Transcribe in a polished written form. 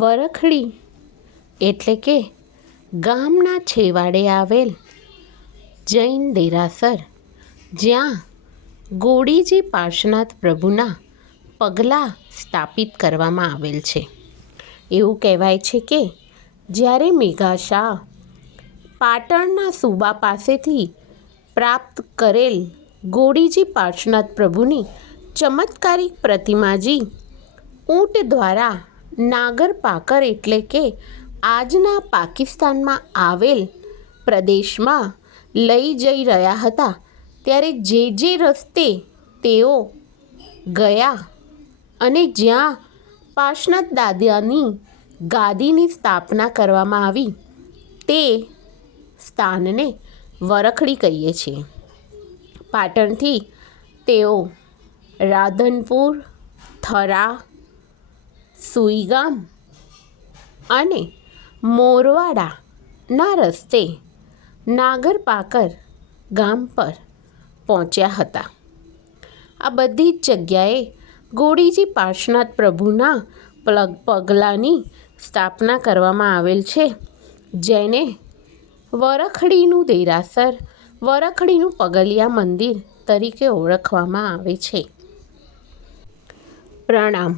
વરખડી એટલે કે ગામના છેવાડે આવેલ જૈન દેરાસર, જ્યાં ગોડીજી પાર્શ્વનાથ પ્રભુના પગલાં સ્થાપિત કરવામાં આવેલ છે. એવું કહેવાય છે કે જ્યારે મેઘાશાહ પાટણના સુબા પાસેથી પ્રાપ્ત કરેલ ગોડીજી પાર્શ્વનાથ પ્રભુની ચમત્કારિક પ્રતિમાજી ઊંટ દ્વારા નાગર પાકર એટલે કે આજના પાકિસ્તાનમાં આવેલ પ્રદેશમાં લઈ જઈ રહ્યા હતા, ત્યારે જે રસ્તે તેઓ ગયા અને જ્યાં પાર્શ્વનાથ દાદાની ગાદીની સ્થાપના કરવામાં આવી તે સ્થાનને વરખડી કહીએ છીએ. પાટણથી તેઓ રાધનપુર, થરા, સુઈગામ અને મોરવાડાના રસ્તે નાગર પાકર ગામ પર પહોંચ્યા હતા. આ બધી જ જગ્યાએ ગોડીજી પાર્શ્વનાથ પ્રભુના પગલાંની સ્થાપના કરવામાં આવેલ છે, જેને વરખડીનું દેરાસર, વરખડીનું પગલિયા મંદિર તરીકે ઓળખવામાં આવે છે. પ્રણામ.